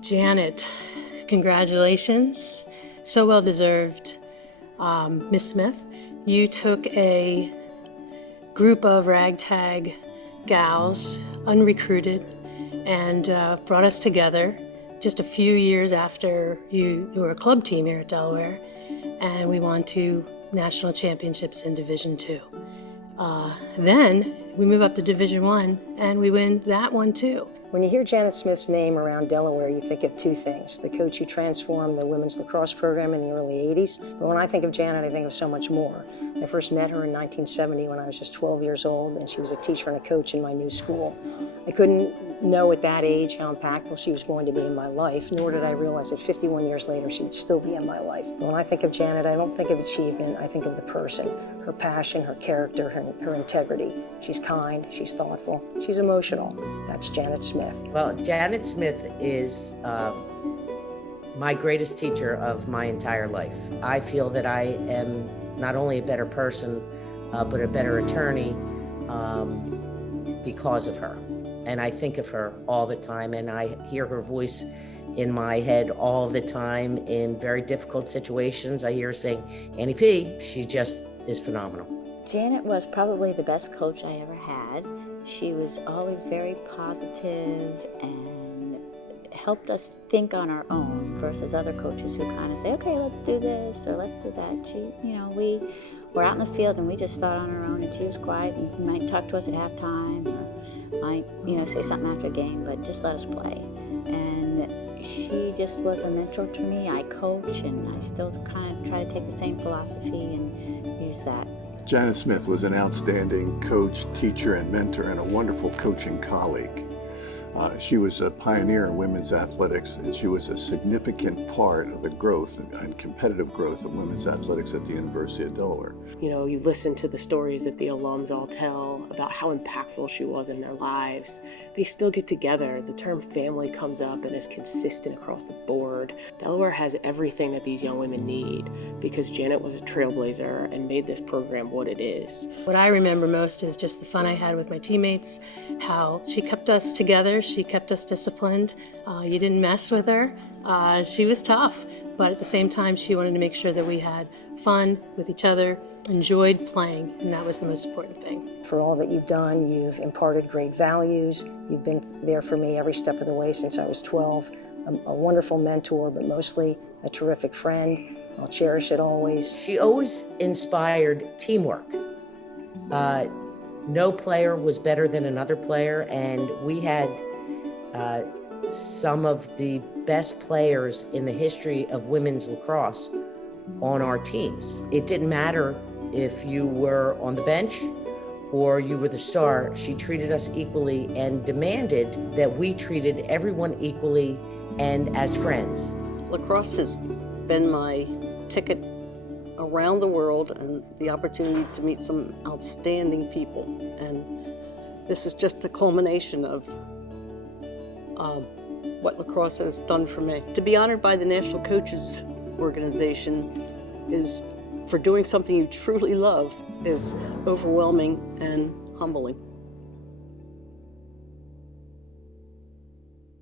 Janet, congratulations. So well deserved. Miss Smith, you took a group of ragtag gals, unrecruited, and brought us together just a few years after you were a club team here at Delaware, and we won 2 national championships in Division II. Then we move up to Division I, and we win that one too. When you hear Janet Smith's name around Delaware, you think of 2 things. The coach who transformed the women's lacrosse program in the early 80s. But when I think of Janet, I think of so much more. I first met her in 1970 when I was just 12 years old, and she was a teacher and a coach in my new school. I couldn't know at that age how impactful she was going to be in my life, nor did I realize that 51 years later she would still be in my life. But when I think of Janet, I don't think of achievement, I think of the person, her passion, her character, her integrity. She's kind, she's thoughtful, she's emotional. That's Janet Smith. Well, Janet Smith is my greatest teacher of my entire life. I feel that I am not only a better person, but a better attorney because of her. And I think of her all the time, and I hear her voice in my head all the time in very difficult situations. I hear her saying, Annie P, she just is phenomenal. Janet was probably the best coach I ever had. She was always very positive and helped us think on our own versus other coaches who kind of say, okay, let's do this or let's do that. We were out in the field and we just thought on our own, and she was quiet and might talk to us at halftime or might, say something after the game, but just let us play. And she just was a mentor to me. I coach, and I still kind of try to take the same philosophy and use that. Janet Smith was an outstanding coach, teacher, and mentor, and a wonderful coaching colleague. She was a pioneer in women's athletics, and she was a significant part of the growth and competitive growth of women's athletics at the University of Delaware. You listen to the stories that the alums all tell about how impactful she was in their lives. They still get together. The term family comes up and is consistent across the board. Delaware has everything that these young women need because Janet was a trailblazer and made this program what it is. What I remember most is just the fun I had with my teammates, how she kept us together, she kept us disciplined. You didn't mess with her. She was tough, but at the same time, she wanted to make sure that we had fun with each other, enjoyed playing, and that was the most important thing. For all that you've done, you've imparted great values. You've been there for me every step of the way since I was 12. A wonderful mentor, but mostly a terrific friend. I'll cherish it always. She always inspired teamwork. No player was better than another player, and we had some of the best players in the history of women's lacrosse on our teams. It didn't matter if you were on the bench or you were the star. She treated us equally and demanded that we treated everyone equally and as friends. Lacrosse has been my ticket around the world and the opportunity to meet some outstanding people. And this is just a culmination of what lacrosse has done for me. To be honored by the National Coaches Organization is, for doing something you truly love, is overwhelming and humbling.